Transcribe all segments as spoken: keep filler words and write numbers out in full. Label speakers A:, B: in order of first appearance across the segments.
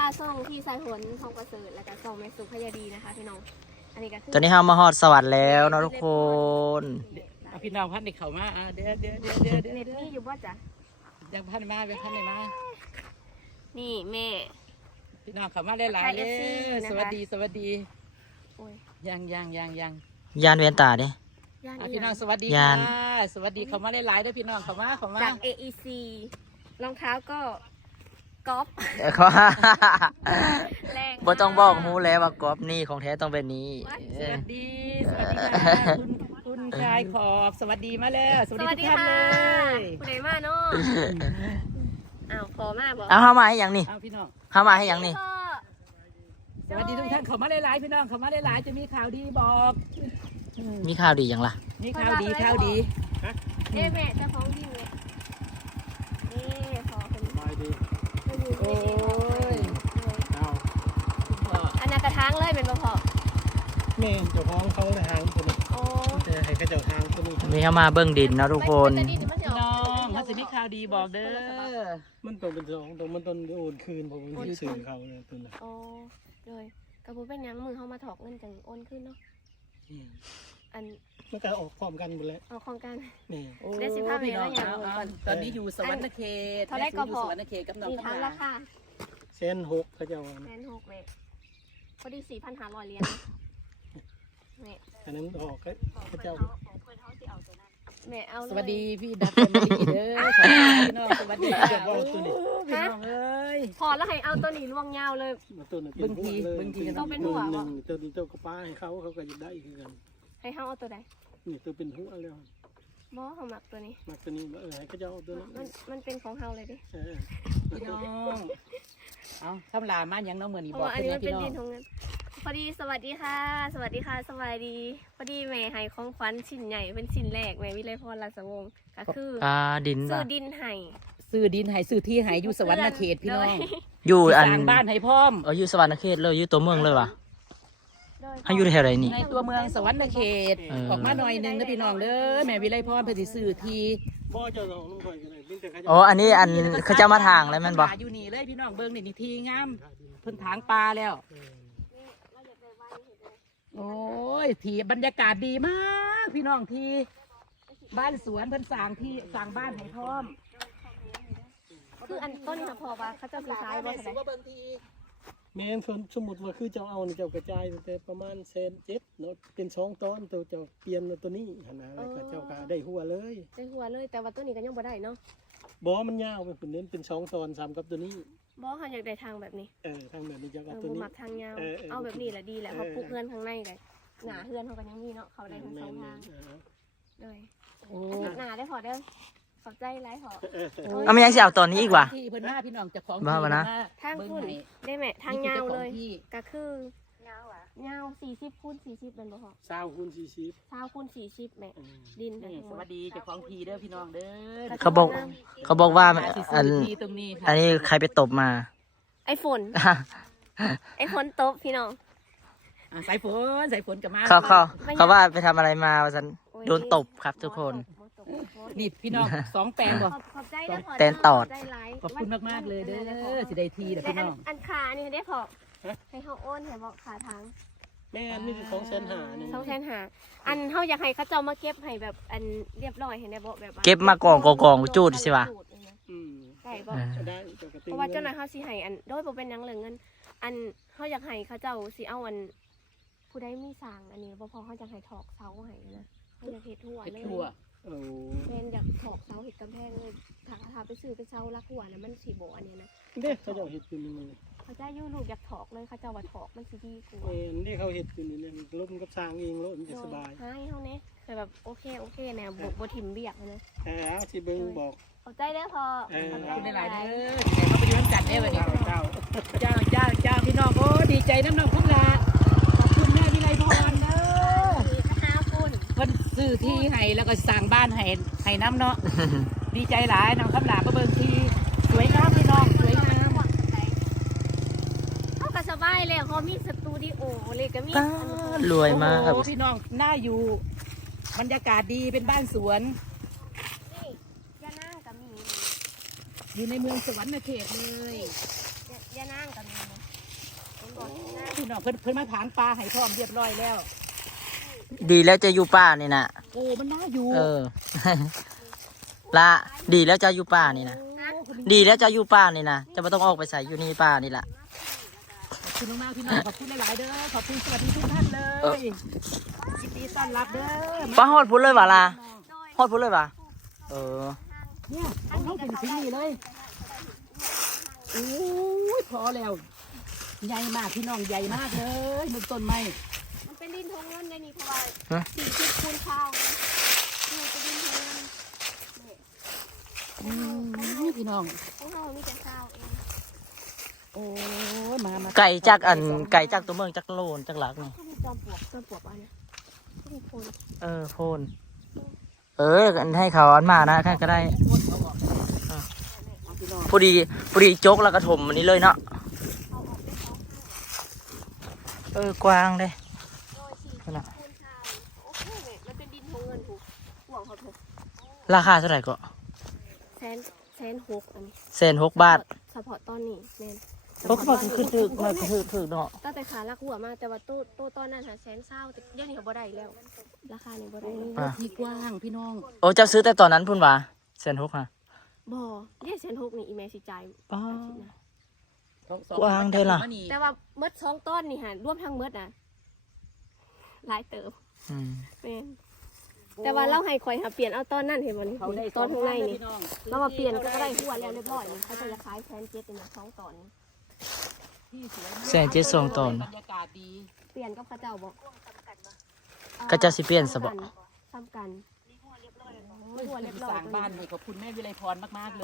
A: ส่งที่สายฝนทองประเสริฐแล้วก็ส่งแม่สุพยาดีนะคะพี่น้องอันนี้ก็คือ
B: ตอนนี้เรามาฮอดสวรรค์แล้วเนาะทุกคน
C: เอาพี่น้องพันในเขามาอ่าเดี๋ยวเดี๋ยวเดี๋ยวเดี๋ยวเดี๋ยว
A: เน็ตนี่อยู่บ่จ้ะ
C: ยังพันมาเป็นพันไหนมา
A: นี่แม่
C: พี่น้องเขามาได้หลายเลยสวัสดีสวัสดี
A: โอ้ย
C: ยังยังยังยัง
B: ยานเวียนตาเด้
A: ย่าน
C: อ่ะ
A: อี
C: พี่
A: ห
C: น้
A: ยั
C: อง
A: ง
C: สวัสดี
B: ยา
C: ค่ะ
B: น
C: สวัสดีเขามาได้หลายเด้อพี่น้องเขามาเขามา
A: จาก เอ อี ซี รองเท้าก็ก๊อป
B: เดี๋ยวเขา
A: แรง
B: บ่ต้องบอกฮู้แล้วว่ากรอบนี่ของแท้ต้องเป็นนี้
C: สวัสดีสวัสดีค่ะคุณคุณชายขอบสวัสดีมาแล้วส
A: ส
C: วัสดี
A: วัส
C: ทุ
A: ดี
C: กท่าน
A: ค่ะ
C: เลย
A: คุณไหนมาเนาะอ้าวขอมาบอก
B: เอาเข้ามาให้หยังนี่
C: เอาพี่น้อง
B: เข้ามาให้หยังนี่
C: สวัสดีทุกท่านเขามาได้หลายพี่น้องเขามาได้หลายจะมีข่าวดีบอกอืม
B: มีข่าวดีหยังล่ะ
C: มีข่าวดีข่าวดี
A: เอ้แม่เจ้าของที่เนี่ยนี่ขอเป็น
D: ไปดี
A: เป็นอยู่
C: โอ้
A: ในนี้
C: ย
D: เอา
C: พ่อ
A: อันนั้นกระทางเลยเป็นบ่พอ
D: แม่เจ้าของเขาเลยหางตัวนี้
A: โอ้
D: จะให้กระเจ้าทางตัวนี้
B: มีเข้ามาเบิ้งดินเนาะทุกคน
A: มัจะดิ้มันจะ
C: พี่
A: อ
C: น้
A: อ
C: อก งเขาจะมีข่าวดีบอกเด้อ
D: มันต้องเป็นสองตัวมันต้องโอนคืนผมมันที่สื่อเขาเนี่ยตัวนั้น
A: โอ้เลยกระปุกเป็นหยังมือเข้ามาถอกเงินจังโอนขึ้นเนาะอัน
D: มันก็ออกพร้อมกันหมดแล้ว
A: เอาของกัน
D: นี่
C: โอ้
A: ได้สิบห้า
C: พี่น้อง
A: เมตรแล้ว
C: เอา
A: ยัง
C: เอาตอนนี้อยู่สวรรค์เขต
A: เท่าไรก็
C: แม่
A: พอ
C: สู่อยู่สวรรค์เขตกับน้อง
A: มี
C: คำ
A: ทั้ง
C: ลา
A: ราคา
D: เซนหกเขาเจ้าว่า
A: แส
D: นะ
A: นหกเลยพอดีสี่พันห้าร้อยเหรียญแม่
D: อันนั้นออกก็
A: ของ
D: เขา
A: เพื่อน
D: เจ้า
A: เขาของเพื่อนเขาสิเอาตัวนั้นแม่เอาเลย
C: สวัสดีพี่ดับเป็นดีเด้อขอบคุณพี่น้องสวัสดีค่ะ
D: ว่าตัวนี้
C: พี่น้องเอ้ย
A: พอแล้วให้เอาตัวนี้ล่วงยาวเลย
D: มาตัวนั้น
C: บางทีบางทีก็
A: ต้องเป็นหัว
D: ห
A: บ่
D: นึ่งตัวนี้เจ้าก็ป้าให้เขาเขาก็จะได้คือกัน
A: ให้เขาเอาตัวใด
D: นี่ตัวเป็นหัวแล้ว
A: บอเขาหมักตัวนี้
D: มาตัวนี้เออให้เขาเจ้าเอาตัวนั้น
A: มันมันเป็นของเฮาเลยดิ
D: เออ
C: พี่น้องเอาคำลามาอย่างน้องเหมือนนี่
A: เพ
C: บอ
A: ราะ
C: ก
A: ว่าอัน
C: ขึ้น
A: นี้
C: นะ
A: มันเป็นดินข
C: พี่น้อง
A: องเงินพอดีสวัสดีค่ะ สวัสดีค่ะสวัสดีพอดีแม่ให้ของขวัญชิ้นใหญ่เป็นชิ้นแรกแม่วิไลพรราชวงศ์ก็คือ
B: อ่าดิน
A: ซื้
B: ป่ะ
A: อดินให้
C: ซื้อดินให้ซื้อที่ให้อยู่สวรรค์เขตพี่น้อง
B: อยู่อัน
C: สร้างบ้านให้พร้อม
B: เอออยู่สวรรค์เขตเลยอยู่ตัวเมืองเลยว่ะ
A: โดย
B: ให้อยู่แถวไหนนี่
C: ในตัวเมืองสวรรค์เขต
B: เออ
C: ออกมาหน่อยหนึงนะพี่น้องเด้อแม่วิไลพรเพิ่นสิซื้อที่
D: บ่เจ้าสองน้องคอยกันเลยเป็นแต่เขาเจ้า
B: อ๋ออันนี้อันเขาจะมาทางแล้วแม่นบ่
C: อยู่นี่เลยพี่น้องเบิ่งนี่นี่ทีงามเพิ่นถางปลาแล้ว โอ้ยที่บรรยากาศดีมาก พี่น้องที่บ้านสวนเพิ่นสร้างที่สร้างบ้านให้พร้อม
A: คืออันต้นค่ะพอว่าเขาจะสีขายบ่
C: แม่
A: เท่า
C: สิ
A: ไหร่
C: ว่าเบิ่งที
D: แม่นสมมติว่าคือเจ้าเอานี่เจ้ากระจายแต่ประมาณเซนเจ็ดเนาะเป็นสองตอนตัวเจ้าเปลี่ยนตัวนี้หันนะแล้วก็เจ้าก็ได้หัวเลย
A: ได้หัวเลยแต่ว่าตัวนี้ก็ยังบ่ได้เนาะ
D: บอมันยาวไปเป็นเน้นเป็นสองตอนซ้ำกับตัวนี้
A: บอเขาอยากได้ทางแบบนี้
D: เออทางแบบนี้เจ้า
A: เอ
D: กับ
A: อ
D: ตัว
A: บ่
D: นี้
A: มักทางยาว
D: เออเออ
A: เอาแบบนี้แหละดีแหละ
D: เออ
A: เพราะปลูกเพื่อนข้างในได้หนาเพื่อนเขาก็ยังมีเนาะเขาได้ทั้งสองทาง
D: เออ
A: เลย
C: โอ้
A: หนาได้พอเด้อขอบใจหลายพอ
D: เออ
B: เอาไม่ยังสิเอาตอนนี้อีกว่ะ
C: ที่เพิ่นมาพี่น้องเจ้าของ
B: บ้าปะนะ
A: ทาง
C: เบิ่ง
A: คุณ
C: ให้
A: ได้ไหมทางยาวเลย
C: นี่คือ
A: ก็คือยาวอ่ะยาวสี่สิบคูณสี่สิบเป็นบ่พอ
D: เศร้าคูณสี่สิบ
A: เช้าคูณสี่สิบแม่
D: เออ
A: ดิน
C: เจ้าของที่นี่
A: ทั้งห
C: ส
A: ม
C: วั
A: ด
C: สดีเจ้าของทีเด้อพี่น้องเด้อ
B: เขาบอก เขาบอกว่า
C: มาสิ
B: อั
C: ซื้
B: น
C: อที่ตรงนี้ค่ะ
B: อันนี้ใครไปตบมา
A: ไอ้ฝนไอ้ฝนตบพี่น้อง
C: อ่ะสายฝนสายฝนกับมา
B: เขาเขาเขาว่าไปทำอะไรมาว่าฉัน
A: โอ้ย
B: โดนตบครับทุกคน
A: บ่ตบบ่ตบ
C: นี่พี่น้องสองแปลงบ่
A: ขอบขอบใจเด้อพอ
B: แตนตอด
A: ขบใจหลาย
C: ขอบคุณมากๆเลยเด้อสิได้ทีเด้อ
A: แต่
C: พี่
A: อั
C: น้
A: น
C: อง
A: อันขานี่ได้พอให้เขาโอนให้บอกขาทาง
D: แม่นี่คือของแสนหานี่
A: สองแสนหาอันเขาอยากให้เขาเจ้ามาเก็บให้แบบอันเรียบร้อยเห็นได้บอกแบบว่า
B: เก็บมากองกองกองจูดสิวะ
D: อืม
A: ได้บอก
D: ได้เจ้ากระ
A: เพ
D: ติ้ง
A: ราะว่าเจ้าหน้าเขาสิให้อันโดยบ่เป็นหยังเหลืองเงิน อันเขาอยากให้เขาเจ้าสิเอาอัน ผู้ใดมีสร้างอันนี้บ่พอเขาจะให้ถอกเสาให้นะเขาอยากเฮ็ดหัว
C: เฮ็ด
A: เลย
C: ทั่ว
D: โอ้
A: แม่นอยากถอกเสาเฮ็ดกำแพงเลยถ้าถ้าไปซื้อไปเสาลักหัวนะมันสิบ่อันนี้นะ
D: เด็กเขาเจ้าเห็ดขึ้นนี่เลย
A: เขาจะอยู่ลูกอยากถอกเลยเขาเจ้าว่าถอกมันสิดีกว่า
D: เออนี่เขาเห็ดขึ้นนี่เนี่ยล้มกับสร้างเองล้มจะสบาย
A: ให้เฮาเนี่ยแต่แบบโอเคโอเคแนวบ่บ่ถิ่มเบียกนะ
D: เออเอาที่เบิ้งบอก
A: ขอบใจเด้อพอ
D: เออ
A: ขอบใจ
C: ขอบคุณหลายๆ
A: ห
C: เด้
A: ลาย
C: อสิได้มาไปอยู่น้ำจัดเด้อวันนี้
D: เจ้าเจ้า
C: เจ้าเจ้าเจ้าพี่น้องโอ้ดีใจน้ำน้องคุณลาขอบคุณแม่วิไลพรเด้อ
A: ๆห้าคุณ
C: เพิ่นซื้อที่ให้แล้วก็สร้างบ้านให้ให้น้ำเนาะ ดีใจหลายน้องคำลาก็เบิ่งที่สวยงามพี่น้องสวยงาม
A: เขาก็สบายเลยเขามีสตูดิโอเลยก็มี
B: ป้ารวยมากครับ
C: โอ้โหพี่น้องน่าอยู่บรรยากาศดีเป็นบ้านสวน
A: นี่ยานั่งก็มี
C: อยู่ในเมืองสวรรค์เขตเลย
A: ยายานั่งก็มีก่อนนะ
C: พี่น้องเพิ่นเพิ่นมาถางปลาให้พร้อมเรียบร้อยแล้ว
B: ดีแล้วจะอยู่ป่านี่นะ
C: โอ้มันน่าอยู่
B: เออ ละดีแล้วจะอยู่ป่านี่นะ ดีแล้วจะอยู่ป่านี่นะจะไม่ต้องออกไปใส่อยู่นี่ป่านี่ละ
C: ขอบคุณมากๆพี่น้องขอบคุณหลายๆเด้อขอบคุณสวัสดีทุกท่านเลยยินดีต้อนรับเด้อ
B: ป้าฮอดพุ่นเลยวะล่ะฮอดพุ่นเลยวะเออ
C: เนี่ยต้องเข้าถึงที่นี่เลยโอ้ยพอแล้วใหญ่มากพี่น้องใหญ่มากเลยบนต้นไม้
A: มันเป็นดินทงเงินในนี่เพราะว่าสี่สิบคูณข้าวนี่เป็นดินทงเงินนี่
C: อืมพี่น้อง
A: ของเรามีแต่ข้าวเอง
C: โอ้ยมามา
B: ไก่จากอันไก่จากตัวเมืองจากโลนจากหลักนี่
A: ก็มีจอมปลวกจอมปลวกอันเนี้ยก็มีคน
B: เออโพนเออให้เขาอันมานะแค่ก็ได้
C: พี่น้อง
B: พอดีพอดีโจกแล้วก็ถมอันนี้เลยเนาะ
A: เอาออกได้สองข้าว
B: เออกวางเลย
A: โดยสี่สิบคูณข้าวโอเคเนี่ยมันเป็นดินทงเงินถูกห่วงเขาถูก
B: ราคาเท่าไหร่ก็
A: แสนแสนหกอันนี้
B: เซนหกบาท
A: เฉพาะตอนนี้แม่น
B: พวกเขาคือถือมาถือถือเนาะ
A: ตั้งแต่ขาลักหัวมาแต่ว่าตู้ตู้ตอนนั้นหาแสนเศร้าแต่เดี๋ยวนี้เขาบ่ได้แล้ว ราคานี่บ่ได้
B: อ่ะ
C: ที่กว้างพี่น้อง
B: โอ้เจ้าซื้อแต่ตอนนั้นพุ่นวะเซนหกฮะ
A: บ่เรียกแสนหกนี่อีเมสิจ่าย
B: ป้า
A: อาทิตย์หน้าก
B: วางได้ล่ะ
A: แต่ว่าเมดสองต้นนี่ฮะรวมทั้งเมดน่ะหลายเติบ
B: อืม
A: แม่นแต่ว่าเราให้คอยหาเปลี่ยนเอาต้นนั่นเห็นบ่นี่
C: เขาได้
A: ต้นข้างในนี่
C: พี่น้อง
A: เรามาเปลี่ยนก็ได้หัวแล้วเรียบร้อยนี่เขาจะขายแสนเจ็ดนี่สองตอนนี่
C: ที่สวยมาก
B: แสนเจ็ดสองตอน
C: บรรยากาศดี
A: เปลี่ยนกับเข้าเจ้าบอก
B: ก็จะสิเปลี่ยนซะบ่
A: ซ้ำกันหัวเรียบร้อย
C: สร้างบ้านให้ขอบคุณแม่วิไลพรมากๆเลย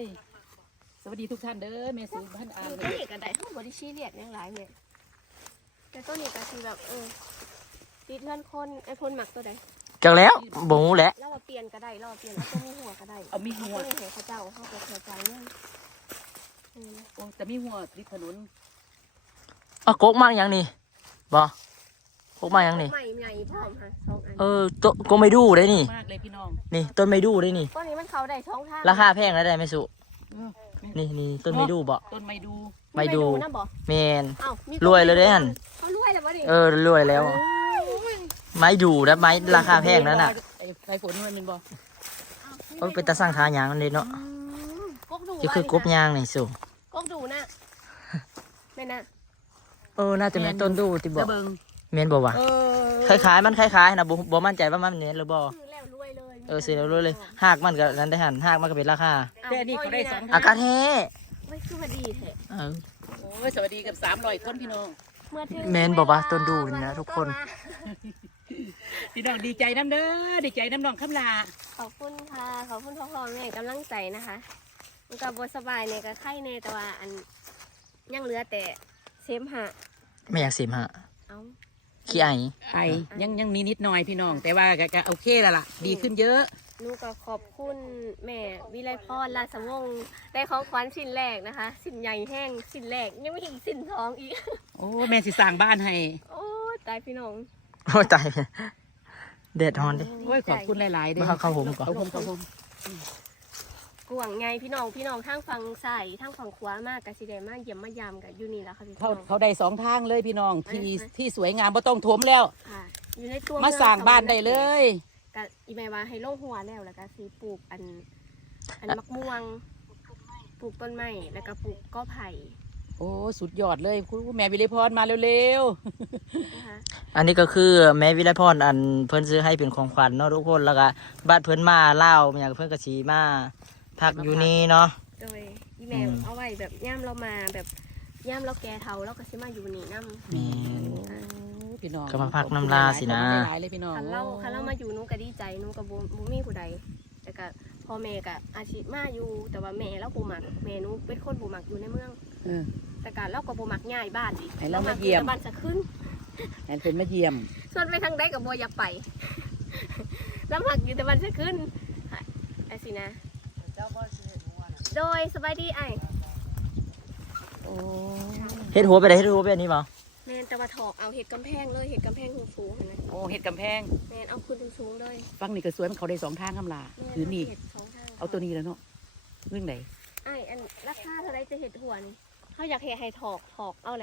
C: สวัสดีทุกท่านเด้อเมสูบ้านอา
A: คือ
C: เล
A: ต้นนี้ก็ได้ทั้งบริชีเรียดยังหลายเนี่ยแต่ต้นนี้ก็คือแบบเออตีเทือนคนไอ้คนหมักตัวใด
B: จากแล้วบ่ฮู้แหละ
A: เราว่าเปลี่ยนก็ได้เราว่าเปลี่ยนเอาตัวมีหัวก็ได้
C: เอามีหัว
A: เอาตัวมีหัวเขาเจ้าเขาก็เข้าใจเนี่ยเออ
C: โอ้แต่มีหัวริมถนน
B: อ่ะกกมากยังนี่บ่กกมากยังนี่
A: ใหม่ใหญ่พร้อมค่ะสองอัน
B: เออตก็ไม่ดูได้นี่
C: มากเลยพี่น้อง
B: นี่ต้นไม่ดูได้นี่
A: ต้นนี้มันเขาได้ช่องทาง
B: ราคาแพงแล้วได้ไหมสุ
C: เออ
B: นี่นี่ต้นไม่ดูบ่
C: ต้นไม้ดู
B: ไม่ดู
A: นะบอก
B: แมน
A: เอ้ามี
B: รวยเลยเด้อหั่น
A: เขารวยแล้วบ่ดิ
B: เออรวยแล้ว ไม้ดูนะไม้ราคาแพงนั่นน่ะ
C: ไอ้ไฟฝนมันเป็นบ่
B: โอ้ยเป็นตาสร้างขายางนั่นเลยเนาะ
A: อืมกกดู
B: จะคือกบยางนี่สุ
A: กกดูนะแม่น่ะ
B: เออน่าจะเป็นต้นดูติบ่
C: จะเบิ่ง
B: แมนบ่วะ
C: เออ
B: คล้ายๆมันคล้ายๆนะบ่บ่มั่นใจว่ามันเนี่ยหรือบ่
A: ซื้อแล้วรวยเลย
B: เออสิแล้วรู้เลยหากมันก็นั้นได้หันหากมันก็เป็นราคา
C: แต่นี่เขาได้สอง
B: อากาศแท้
A: ไม่คือว่าดีแท้
B: เออ
C: โอ้ยสวัสดีกับสามร้อยคนพี่น้อง
A: เมื่อถึง
B: แม่นบอกว่าต้นดูนี่นะทุกคน
C: พี่น้องดีใจน้ำเด้อดีใจน้ำน้องคำลา
A: ขอบคุณค่ะขอบคุณพ่อพ่อแม่กำลังใจนะคะมันก็บสบายเนี่ยก็ไข้แน่แต่ว่าอันยังเหลือแต่เซมหะ
B: ไม่อยากสิมฮะ
A: เอา
B: ขี้ไอ
C: ไอยังยังมีนิดหน่อยพี่น้อง แต่ว่าก็ก็โอเคแล้วล่ะ ดีขึ้นเยอะ
A: หนูก็ขอบคุณแม่วิไลพรราชวงศ์ได้ของขวัญชิ้นแรกนะคะ สิ้นใหญ่แห้งสิ้นแรกยังไม่ถึงสิ้นทองอีก
C: โอ้แม่สิสร้างบ้านให้
A: โอ้ยตายพี่น้อง
B: โอ้ยตายเด็ดฮอนดิ
C: โอ้ยขอบคุณหลายๆเด้
B: มาเข้าเข้าผมก่อน
C: เข้าผมเข้าผม
A: กวางไงพี่น้องพี่น้องทางฝั่งใส่ทางฝั่งขวามากกับสีแดงมากเยี่ยมมายามกับยูนี่แล้วค่ะพี่น้
C: เขา
A: อง
C: เขาได้สองทางเลยพี่น้องที่
A: ไปไป
C: ที่สวยงามบ่ต้องถมแล้ว
A: ค่ะอยู่ในตัว
C: มาสร้างบ้านได้เลย
A: ก็อีแม่ว่าให้ลงหัวแล้วแล้วก็สีปลูกอันอันมะม่วงปลูกต้นไม้แล้วก็ปลูกก็ไผ่
C: โอ้สุดยอดเลยคุณแม่วิริพรมาเร็ว
A: นะคะ
B: อันนี้ก็คือแม่วิไลพรอันเพิ่นซื้อให้เป็นของขวัญเนาะทุกคนแล้วก็บ้านเพิ่นมาเล่าวอย่างเพิ่นก็สีมาพักอยู่นี่เนาะ
A: โดยอีแม่
B: อืม
A: เอาไว้แบบย่ามเรามาแบบย่ามเราแก่เฒ่าเราก็สิมาอยู่นี่นํ
C: ๆ
B: แม่น
A: อ่า
C: พี่น้อง
B: ก็มาพักน้ำลาสินะ
C: ขอบคุณหลายๆเลยพี่น้อง
A: คันเราคันเรามาอยู่หนูก็ดีใจหนูก็บ่บ่มีผู้ใดแต่ก็พ่อแม่ก็อาชีพมาอยู่ แต่ว่าแม่เราบ่มักแม่หนูเป็นคนบ่มักอยู่ในเมือง
C: เออ
A: แต่ก็เราก็บ่มักย้ายบ้านอีก
C: ให้เรามาเยี่ยม
A: แต่บ้านสะขึ้น
C: แอนเป็นมาเยี่ยม
A: ส่วนไปทางใดก็บ่อยากไป เรามักอยู่แต่บ้านสะขึ้นไอ้สินะโดยสบายดีไอ้
C: โอ้
B: เฮ็ดหัวไปได้เฮ็ดหัวไปอันนี้บ่
A: แม่นแต่ว่าถอกเอาเห็ดกำแพงเลยเห็ดกำแพงสูงๆเห็นไหม
C: โอ้เห็ดกำแพง
A: แม่นเอาขึ้นสูงๆเลย
C: ฟังนี่ก็สวยมันเขาได้สองทางคำลา
A: แม่น
C: คือนี่
A: เห็ดสองทาง
C: เอาตัวนี้แล้วเนาะเรื่องไหน
A: ไอ้อันราคาเท่าไรจะเห็ดหัวนี่เขาอยากเห็ดให้ถอกถอกเอาอะไร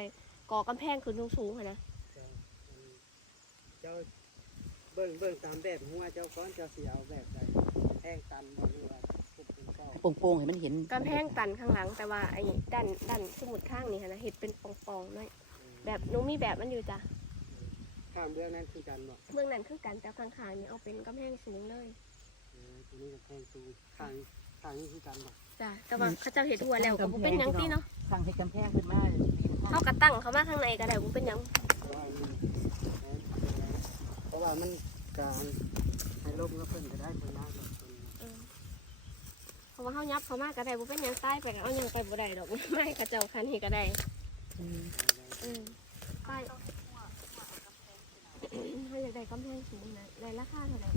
A: ก่อกำแพงขึ้นสูงๆอะนะ
E: เจ้าเบิ่งเบิ่งตามแบบหัวเจ้าก้อนเจ้าสิเอาแบบใดแห้งตันบ่หรือว่าเป็นเป็นเก้า
C: โป่งๆให้มันเห็น
A: กำแพงตันข้างหลังแต่ว่าไอ้ด้านด้านสมุดข้างนี่ค่ะนะเห็ดเป็นปองๆหน้อยแบบหนูมีแบบมันอยู่จ้ะ
E: ข้ามเรื่องนั้นคือกันบ่
A: เมืองนั้นคือกันแต่ข้างๆนี่เอาเป็นกำแพงสูงเลย
E: เออตัวนี้ก็แพงสูงข้างข้างนี้คือกันบ่
A: จ้ะแต่ว่าเขาเจะเห็ดหัวแล้วก็บ่เป็นหยังติเนาะ
C: สร้างให้กำแพงขึ้นมา
A: เขากระตั้งเขามาข้างในก็ได้บ่เป็นหยัง
E: เพราะว่ามันการให้ลมแล้วเพิ่นก็ได้เพิ่นมาแบบเพิ่น
A: เออเพราะว่าเขายับเขามาก็ได้บ่เป็นหยังใต้ไปก็เอาหยังไปบ่ได้ดอกไม่กระเจ้าคันนี้ก็ได้อืมใต้เขาอยากได้กำแพงสูงนะได้ราคาเท่าไหร่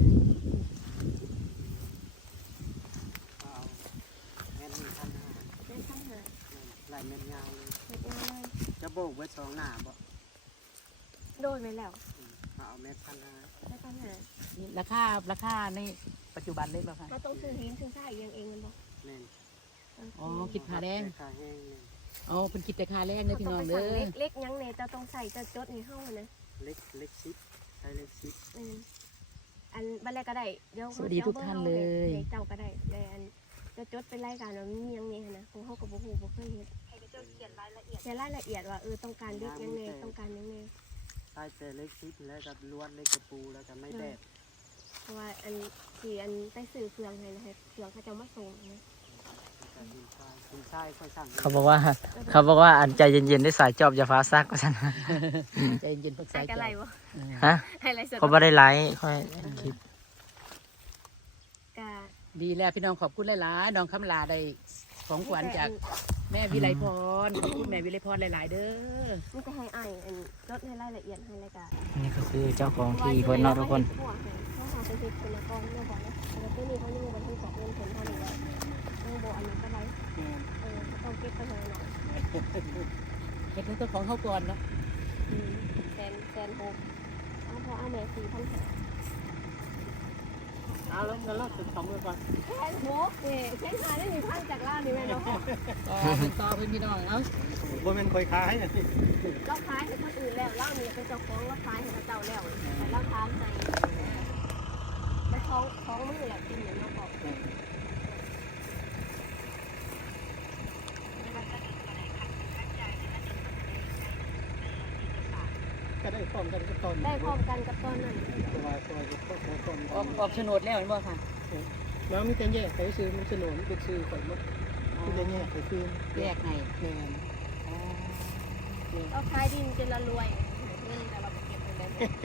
E: เอาแม่นหนึ่งพันห้า
A: ได้ขั้นหา
E: ลายแม่นยาวเลย
A: เล็กน้อยเลย
E: จะโบกไว้สองหน้าบ่
A: โดนไปแล้ว
E: อืมเอาแม่นพันห้า
A: ได้ขั้นหา
C: ราคาราคาในปัจจุบันเลยป่ะคะ
A: ถ้าต้องซื้อหินซื้อทรายเองเองมันบอก
E: แม่น
C: อ๋อคิดค่าแรง
E: ค่าแห้งแม่น
C: อ๋อเป็นคิดแต่ค่าแรงเลยพี่น้องเด้อ
A: เล็กๆยังเนี่ยจะต้องใส่จะจดในห้องนะ
E: เล็กเล็กชิดใช้เล็กชิด
A: อืมอันบันแรกก็ได้เดี๋ยว
C: สวัสดีทุกท่านเลย
A: เจ้าก็ได้แต่อันจะจดเป็นรายการว่ามียังไงนะของเขากับบุหูบุเคยเห็นเขียนรายละเอียดเขียนรายละเอียดว่าเออต้องการเล็กยังไงต้องการยังไง
E: ใช้แต่เล็กชิดแล้วก็ลวดเล็กกระปูแล้วก็ไม่แบบ
A: เพราะว่าอันที่อันใต้สื่อเครื่องให้นะฮะเครื่องเขาจะมาส่งนะ
E: แล้วก็ดินทรายดินทรายค่อยสั่ง
B: เขาบอกว่า เขาบอกว่าอันใจเย็นๆได้สายจอบอย่าฟ้าซักว่าซั่น
C: ใจเย็นๆพัก
A: ให้
C: สาย
A: กัน
C: ใจ
A: ไรวะ
B: ฮะ
A: ให้ไรเสร็จ
B: เขาบ่ได้ไลฟ์ค่อยคลิป
A: กา
C: ดีแล้วพี่น้องขอบคุณหลายๆน้องคำลาได้ของขวัญจากแม่วิไลพรขอบคุณแม่วิไลพรหลายๆเด้อ
A: นี่จะให้ไอ้อันจดในรายละเอียดให้รายการ
B: นี่ก็คือเจ้าของที่เพิ่นเนาะทุกคน
A: เขาหาไปเฮ็ดเป็นละกองเรื่องบอกนะแต่ที่นี่เขายังบันทึกจากเงินผลเท่านี้แล้วยังบอกอันนี้ก็ได้เออเขาต้องเก็บปัญหาหน่อย
C: เฮ็ดในตัวของเขาก่อนเนาะ
A: อืมแสนแสนหกเอาพอเอาแม่สี่พันหา
D: เอาแล้วกันแล้วจะทำเมื่อก่อน
A: แสนหกเนี่ยใช้งานได้หนึ่งพันจากล่านี่แม่เนาะ
C: ก็เป็นต่อเพื่อนพี่น้องเอ้า
D: บ่แม่นคอยขายนะสิ
A: เราขายให้คนอื่นแล้วเล่านี่เป็นเจ้าของเราขายให้เขาเจ้าแล้วแต่เราทำให้แล้วท้องท้องมือแหละกินอย่างเราบอก
D: ก็ได้พร้อมกันกับตอน
A: ได้พร้อมกันกับตอนนั้น
D: สบายสบายกับตอนตอน
C: ออกออกโฉนดแล้วเห็นบ่ค่ะ
D: แล้วมีแต่แยกไปซื้อมันสนวนเป็นซื้อข่อยหมดมีแต่แยกไปซื้อ
C: แยกให้
D: แม่น
A: เราขายดินจนเรารวยเงินแต่เราไปเก็บไปเลย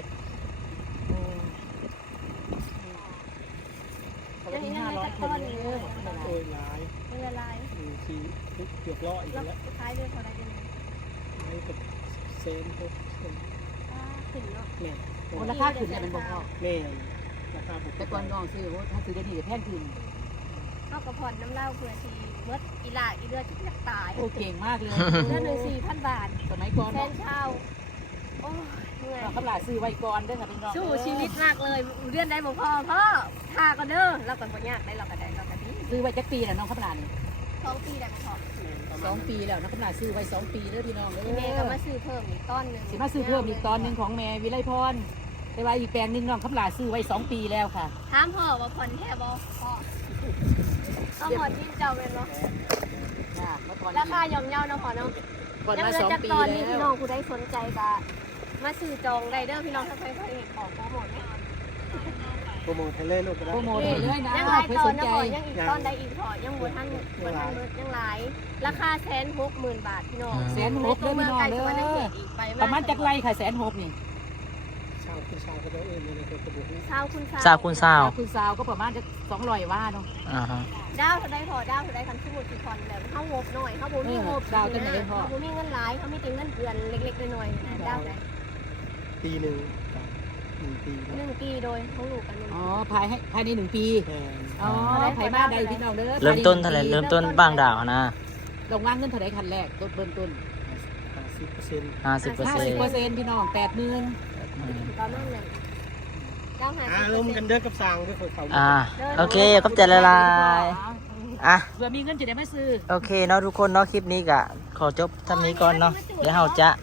C: เขาได้ห้าร้อยคนเลย
D: โอ้ยหลาย
A: ไม่เป็นไร
D: อืมสี่เกือบร้อย
A: เรา
D: แล้ว
A: ขายด้วยเท่าไรกัน
D: นี่กับเซนหกเซน
A: ก็ขึ้นเนาะ
D: แม่น
C: โอ้ราคาขึ้นเนี่ยมันบ่พอ
D: แม่นราคาบุก
C: แต่ก่อนน้องซื้อโอ้ถ้าซื้อได้ดีแพงขึ้น
A: เอากระพอนน้ำเหล้าเพื่อทีเมื่ออีหลาอีเดือที่อยากตาย
C: โอ้เก่งมากเลย
A: เดือนหนึ่งสี่พันบาท
C: สมัยก่อน
A: แฟ
C: เนาะ
A: นเช่าโอ้ยเหนื่อย
C: เราคำลาซื้อไว้ก่อนเด้อค่ะพี่น้อง
A: สู้ชีวิตมากเลยเดือนได้บ่พอพ่อทาก็เด้อเราก็บ่ยากได้เราก็ได้เราก็ดี
C: ซื้อไว้จักปีแล้วน้องคำลานี่
A: สองปีได้บ่พอ
C: สองปีแล้วน้องคำลาซื้อไว้สองปีเด้อพี่น้องเด้
A: แม่ก็
C: อ
A: มาซื้อเพิ่มอีกต้นหนึ่ง
C: สิมาซื้อเพิ่มอีกตอนหนึงของแม่วิไลพรแต่ว่าอีกแปลงหนึงน้องคำลาซื้อไว้สองปีแล้วค่ะ
A: ถามพ่อว่าผ่อนแค่บ่พ่อต้องหมดยิ่งเจ้าเป็นบ่
C: จ้าเมื่อก่อน
A: ราคาย่อมเยาเนาะพ่อเนาะ
C: ก่อน
A: ยัง
C: มา
A: เหลื
C: ส
A: อ
C: อง
A: จาก
C: ปี
A: ตอน
C: แล้
A: นี้พี่
C: ว
A: น้องผู้ใดสนใจก็มาซื้อจองได้เด้อพี่น้องถ้าใครเคยเห็นของโปรโมทไหม
D: โปรโมทให้เล่นลูกก็ได้
C: โปรโมทให้เลยนะ
A: ยังหลาย
C: เพื่อ
A: ตอ
C: ส
A: น
C: น
A: นะ
C: ใจ
A: พ่อยังอีกตอนใดอีกพอยังบ่ทันบ่ทันเบิดยังหลายราคาแสนหกหมื่นบาทพี่น้อง
C: แสนหกเด้อพี่น้องเด้อ
A: อีกไป
C: ประมาณจักไรค่ะแสนหกนี่
D: ชาวคือชาวก็ได้เอื่นเลยนะครับกระบุกนี่
A: ชาวคุณ
B: ทราบคุณทราบ
C: คุณสาวก็ประมาณจะสองร้อยว่าเนาะ
B: อ่าฮะ
A: ดาวเท่าใดพอดาวเท่าใดคันสมุดสิพรแบบเฮางบหน่อยเฮาบ่มีงบเฮาบ่มีเงินหลายเฮามีแต่เงินเดือนเล็กๆน้อยๆนะดาวไหน
D: ปีหนึ่งหนึ่งปี
A: หนึ่งปีโดยของลูกกันหนึ่ง
C: อ๋อภายให้ภายในหนึ่งปี
D: แทน
C: อ๋อไผมาได้พี่น้องเด้อ
B: เริ่มต้นเท่าไหร่เริ่มต้นบางดาวนะ
C: ลงว่างเงินเท่าไหร่คันแรกต้นเริ่มต้น
D: ห้าสิบเปอร์เซ็นต์
B: ห้าสิบเปอร์
C: ห้า
B: เซ็น
C: สิบ
B: ต์
C: เปอร์เซ็นต์พี่น้องแปดหมื่น
A: ประมาณนั้นดาวหา
D: อารมณ์กันเด้อกับสร้างด้วยคนเขา
B: อ่าโอเคขอบใจละลายอ่ะ
C: เผื่อมีเงินจะได้มาซื้อ
B: โอเคเนาะทุกคนเนาะคลิปนี้ก็ขอจบท่านนี้ก่อนเนาะเดี๋ยวเราจะ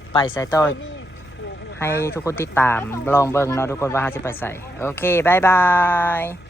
B: ไปใส่ต่อให้ทุกคนติดตามลองเบิ่งเนาะทุกคนว่าเขาจะไปใส่โอเคบายบาย